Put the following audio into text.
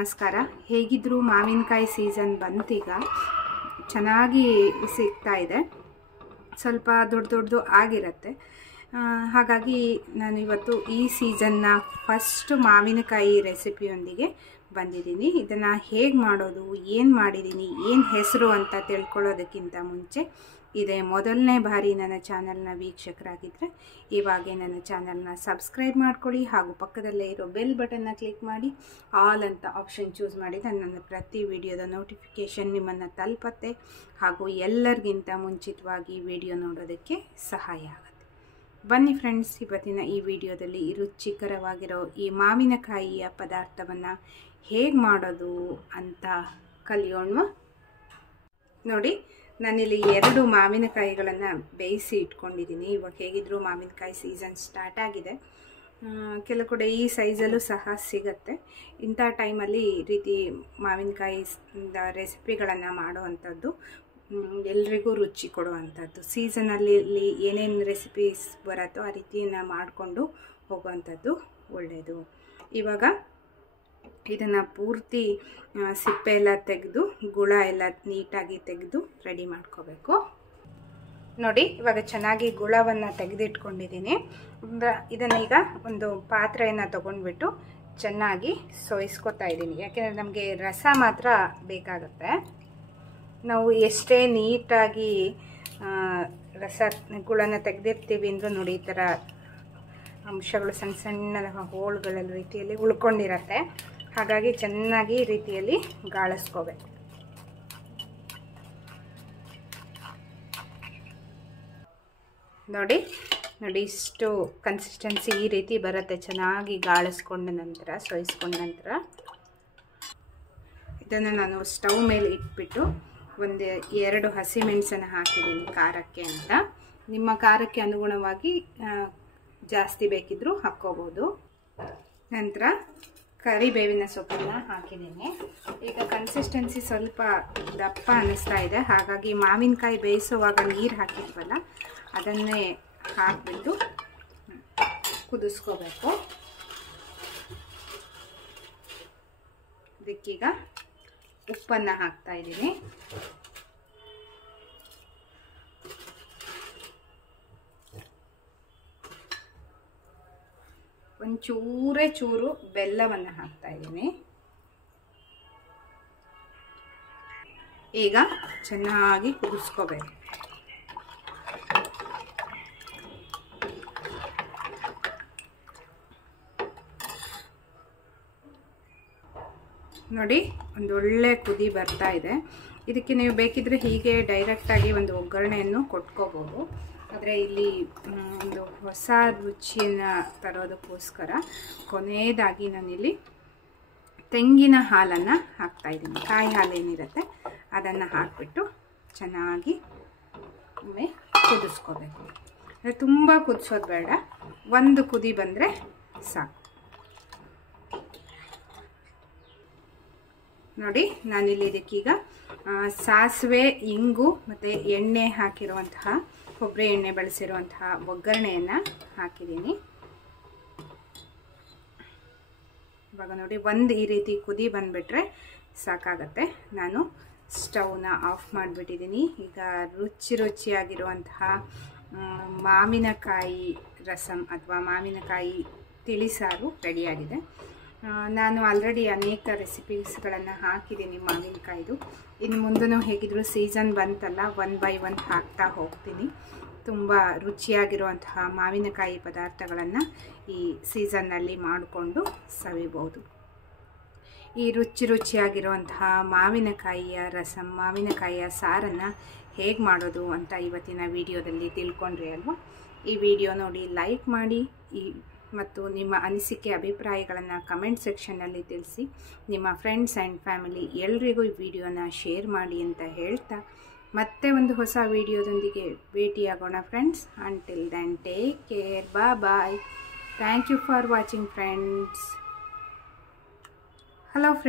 ನಮಸ್ಕಾರ. ಹೇಗಿದ್ರು ಮಾವಿನಕಾಯಿ ಸೀಸನ್ ಬಂತೀಗ ಚೆನ್ನಾಗಿ ಸಿಗ್ತಾ ಇದೆ. ಸ್ವಲ್ಪ ದೊಡ್ಡದು ಆಗಿರುತ್ತೆ. ಹಾಗಾಗಿ ನಾನು ಇವತ್ತು ಈ ಸೀಸನ್ನ ಫಸ್ಟ್ ಮಾವಿನಕಾಯಿ ರೆಸಿಪಿಯೊಂದಿಗೆ ಬಂದಿದ್ದೀನಿ. ಇದನ್ನು ಹೇಗೆ ಮಾಡೋದು, ಏನು ಮಾಡಿದ್ದೀನಿ, ಏನು ಹೆಸರು ಅಂತ ತಿಳ್ಕೊಳ್ಳೋದಕ್ಕಿಂತ ಮುಂಚೆ ಇದೇ ಮೊದಲನೇ ಬಾರಿ ನನ್ನ ಚಾನಲ್ನ ವೀಕ್ಷಕರಾಗಿದ್ದರೆ ಇವಾಗೇ ನನ್ನ ಚಾನಲ್ನ ಸಬ್ಸ್ಕ್ರೈಬ್ ಮಾಡ್ಕೊಳ್ಳಿ ಹಾಗೂ ಪಕ್ಕದಲ್ಲೇ ಇರೋ ಬೆಲ್ ಬಟನ್ನ ಕ್ಲಿಕ್ ಮಾಡಿ ಆಲ್ ಅಂತ ಆಪ್ಷನ್ ಚೂಸ್ ಮಾಡಿದರೆ ನನ್ನ ಪ್ರತಿ ವಿಡಿಯೋದ ನೋಟಿಫಿಕೇಷನ್ ನಿಮ್ಮನ್ನು ತಲುಪತ್ತೆ ಹಾಗೂ ಎಲ್ಲರಿಗಿಂತ ಮುಂಚಿತವಾಗಿ ವಿಡಿಯೋ ನೋಡೋದಕ್ಕೆ ಸಹಾಯ ಆಗುತ್ತೆ. ಬನ್ನಿ ಫ್ರೆಂಡ್ಸ್, ಇವತ್ತಿನ ಈ ವಿಡಿಯೋದಲ್ಲಿ ರುಚಿಕರವಾಗಿರೋ ಈ ಮಾವಿನಕಾಯಿಯ ಪದಾರ್ಥವನ್ನು ಹೇಗೆ ಮಾಡೋದು ಅಂತ ಕಲಿಯೋಣ. ನೋಡಿ, ನಾನಿಲ್ಲಿ 2 ಮಾವಿನಕಾಯಿಗಳನ್ನು ಬೇಯಿಸಿ ಇಟ್ಕೊಂಡಿದ್ದೀನಿ. ಇವಾಗ ಹೇಗಿದ್ರು ಮಾವಿನಕಾಯಿ ಸೀಸನ್ ಸ್ಟಾರ್ಟ್ ಆಗಿದೆ. ಕೆಲವು ಕಡೆ ಈ ಸೈಜಲ್ಲೂ ಸಹ ಸಿಗುತ್ತೆ. ಇಂಥ ಟೈಮಲ್ಲಿ ಈ ರೀತಿ ಮಾವಿನಕಾಯಿ ರೆಸಿಪಿಗಳನ್ನು ಮಾಡುವಂಥದ್ದು ಎಲ್ರಿಗೂ ರುಚಿ ಕೊಡುವಂಥದ್ದು. ಸೀಸನಲ್ಲಿ ಏನೇನು ರೆಸಿಪೀಸ್ ಬರುತ್ತೋ ಆ ರೀತಿಯನ್ನು ಮಾಡಿಕೊಂಡು ಹೋಗುವಂಥದ್ದು ಒಳ್ಳೆಯದು. ಇವಾಗ ಇದನ್ನು ಪೂರ್ತಿ ಸಿಪ್ಪೆ ಎಲ್ಲ ತೆಗೆದು ಗುಳ ಎಲ್ಲ ನೀಟಾಗಿ ತೆಗೆದು ರೆಡಿ ಮಾಡ್ಕೋಬೇಕು. ನೋಡಿ, ಇವಾಗ ಚೆನ್ನಾಗಿ ಗುಳವನ್ನು ತೆಗೆದಿಟ್ಕೊಂಡಿದ್ದೀನಿ. ಇದನ್ನೀಗ ಒಂದು ಪಾತ್ರೆಯನ್ನು ತೊಗೊಂಡ್ಬಿಟ್ಟು ಚೆನ್ನಾಗಿ ಸೋಯಿಸ್ಕೊತಾ ಇದ್ದೀನಿ. ಯಾಕೆಂದರೆ ನಮಗೆ ರಸ ಮಾತ್ರ ಬೇಕಾಗುತ್ತೆ. ನಾವು ಎಷ್ಟೇ ನೀಟಾಗಿ ಗುಳನ ತೆಗೆದಿರ್ತೀವಿ ಅಂದರೂ ನೋಡಿ, ಈ ಥರ ಅಂಶಗಳು ಸಣ್ಣ ಸಣ್ಣ ಹೋಳುಗಳ ರೀತಿಯಲ್ಲಿ ಉಳ್ಕೊಂಡಿರತ್ತೆ. ಹಾಗಾಗಿ ಚೆನ್ನಾಗಿ ಈ ರೀತಿಯಲ್ಲಿ ಗಾಳಿಸ್ಕೋಬೇಕು. ನೋಡಿ ಇಷ್ಟು ಕನ್ಸಿಸ್ಟೆನ್ಸಿ ಈ ರೀತಿ ಬರುತ್ತೆ. ಚೆನ್ನಾಗಿ ಗಾಳಿಸ್ಕೊಂಡ ನಂತರ, ಸೋಯಿಸ್ಕೊಂಡ ನಂತರ ಇದನ್ನು ನಾನು ಸ್ಟವ್ ಮೇಲೆ ಇಟ್ಬಿಟ್ಟು ಒಂದು 2 ಹಸಿಮೆಣಸನ್ನು ಹಾಕಿದ್ದೀನಿ ಖಾರಕ್ಕೆ ಅಂತ. ನಿಮ್ಮ ಖಾರಕ್ಕೆ ಅನುಗುಣವಾಗಿ ಜಾಸ್ತಿ ಬೇಕಿದ್ರೂ ಹಾಕ್ಕೋಬೋದು. ನಂತರ ಕರಿಬೇವಿನ ಸೊಪ್ಪನ್ನು ಹಾಕಿದ್ದೀನಿ. ಈಗ ಕನ್ಸಿಸ್ಟೆನ್ಸಿ ಸ್ವಲ್ಪ ದಪ್ಪ ಅನ್ನಿಸ್ತಾ ಇದೆ. ಹಾಗಾಗಿ ಮಾವಿನಕಾಯಿ ಬೇಯಿಸುವಾಗ ನೀರು ಹಾಕಿದ್ವಲ್ಲ ಅದನ್ನೇ ಹಾಕಿಬಿಟ್ಟು ಕುದಿಸ್ಕೋಬೇಕು. ಇದಕ್ಕೀಗ ಉಪ್ಪನ್ನು ಹಾಕ್ತಾ ಇದ್ದೀನಿ. ಚೂರು ಬೆಲ್ಲವನ್ನು ಹಾಕ್ತಾ ಇದ್ದೀನಿ. ಈಗ ಚೆನ್ನಾಗಿ ಕುದಿಸ್ಕೋಬೇಕು. ನೋಡಿ, ಒಂದೊಳ್ಳೆ ಕುದಿ ಬರ್ತಾ ಇದೆ. ಇದಕ್ಕೆ ನೀವು ಬೇಕಿದ್ರೆ ಹೀಗೆ ಡೈರೆಕ್ಟಾಗಿ ಒಂದು ಒಗ್ಗರಣೆಯನ್ನು ಕೊಟ್ಕೋಬೋದು. ಆದರೆ ಇಲ್ಲಿ ಒಂದು ಹೊಸ ರುಚಿಯನ್ನು ತರೋದಕ್ಕೋಸ್ಕರ ಕೊನೆಯದಾಗಿ ನಾನಿಲ್ಲಿ ತೆಂಗಿನ ಹಾಲನ್ನು ಹಾಕ್ತಾಯಿದ್ದೀನಿ. ಕಾಯಿ ಹಾಲು ಏನಿರುತ್ತೆ ಅದನ್ನು ಹಾಕಿಬಿಟ್ಟು ಚೆನ್ನಾಗಿ ಒಮ್ಮೆ ಕುದಿಸ್ಕೋಬೇಕು. ಅಂದರೆ ತುಂಬ ಕುದಿಸೋದು ಬೇಡ, ಒಂದು ಕುದಿ ಬಂದರೆ ಸಾಕು. ನೋಡಿ, ನಾನಿಲ್ಲಿ ಇದಕ್ಕೀಗ ಸಾಸಿವೆ, ಇಂಗು ಮತ್ತು ಎಣ್ಣೆ ಹಾಕಿರುವಂತಹ, ಕೊಬ್ಬರಿ ಎಣ್ಣೆ ಬಳಸಿರುವಂತಹ ಒಗ್ಗರಣೆಯನ್ನು ಹಾಕಿದ್ದೀನಿ. ಇವಾಗ ನೋಡಿ, ಒಂದು ಈ ರೀತಿ ಕುದಿ ಬಂದುಬಿಟ್ರೆ ಸಾಕಾಗತ್ತೆ. ನಾನು ಸ್ಟವ್ನ ಆಫ್ ಮಾಡಿಬಿಟ್ಟಿದ್ದೀನಿ. ಈಗ ರುಚಿಯಾಗಿರುವಂತಹ ಮಾವಿನಕಾಯಿ ರಸಂ ಅಥವಾ ಮಾವಿನಕಾಯಿ ತಿಳಿಸಾರು ರೆಡಿಯಾಗಿದೆ. ನಾನು ಆಲ್ರೆಡಿ ಅನೇಕ ರೆಸಿಪೀಸ್ಗಳನ್ನು ಹಾಕಿದ್ದೀನಿ ಮಾವಿನಕಾಯಿದು. ಇನ್ನು ಮುಂದೂ ಹೇಗಿದ್ರು ಸೀಸನ್ ಬಂತಲ್ಲ, 1 by 1 ಹಾಕ್ತಾ ಹೋಗ್ತೀನಿ. ತುಂಬ ರುಚಿಯಾಗಿರುವಂತಹ ಮಾವಿನಕಾಯಿ ಪದಾರ್ಥಗಳನ್ನು ಈ ಸೀಸನ್ನಲ್ಲಿ ಮಾಡಿಕೊಂಡು ಸವಿಬೋದು. ಈ ರುಚಿಯಾಗಿರುವಂತಹ ಮಾವಿನಕಾಯಿಯ ರಸಂ, ಮಾವಿನಕಾಯಿಯ ಸಾರನ್ನು ಹೇಗೆ ಮಾಡೋದು ಅಂತ ಇವತ್ತಿನ ವಿಡಿಯೋದಲ್ಲಿ ತಿಳ್ಕೊಂಡ್ರಿ ಅಲ್ವಾ. ಈ ವಿಡಿಯೋ ನೋಡಿ ಲೈಕ್ ಮಾಡಿ ಮತ್ತು ನಿಮ್ಮ ಅನಿಸಿಕೆ ಅಭಿಪ್ರಾಯಗಳನ್ನು ಕಮೆಂಟ್ ಸೆಕ್ಷನ್ನಲ್ಲಿ ತಿಳಿಸಿ. ನಿಮ್ಮ ಫ್ರೆಂಡ್ಸ್ ಆ್ಯಂಡ್ ಫ್ಯಾಮಿಲಿ ಎಲ್ರಿಗೂ ಈ ವಿಡಿಯೋನ ಶೇರ್ ಮಾಡಿ ಅಂತ ಹೇಳ್ತಾ ಮತ್ತೆ ಒಂದು ಹೊಸ ವಿಡಿಯೋದೊಂದಿಗೆ ಭೇಟಿಯಾಗೋಣ friends. Until then take care, bye. Thank you for watching friends. Hello friends.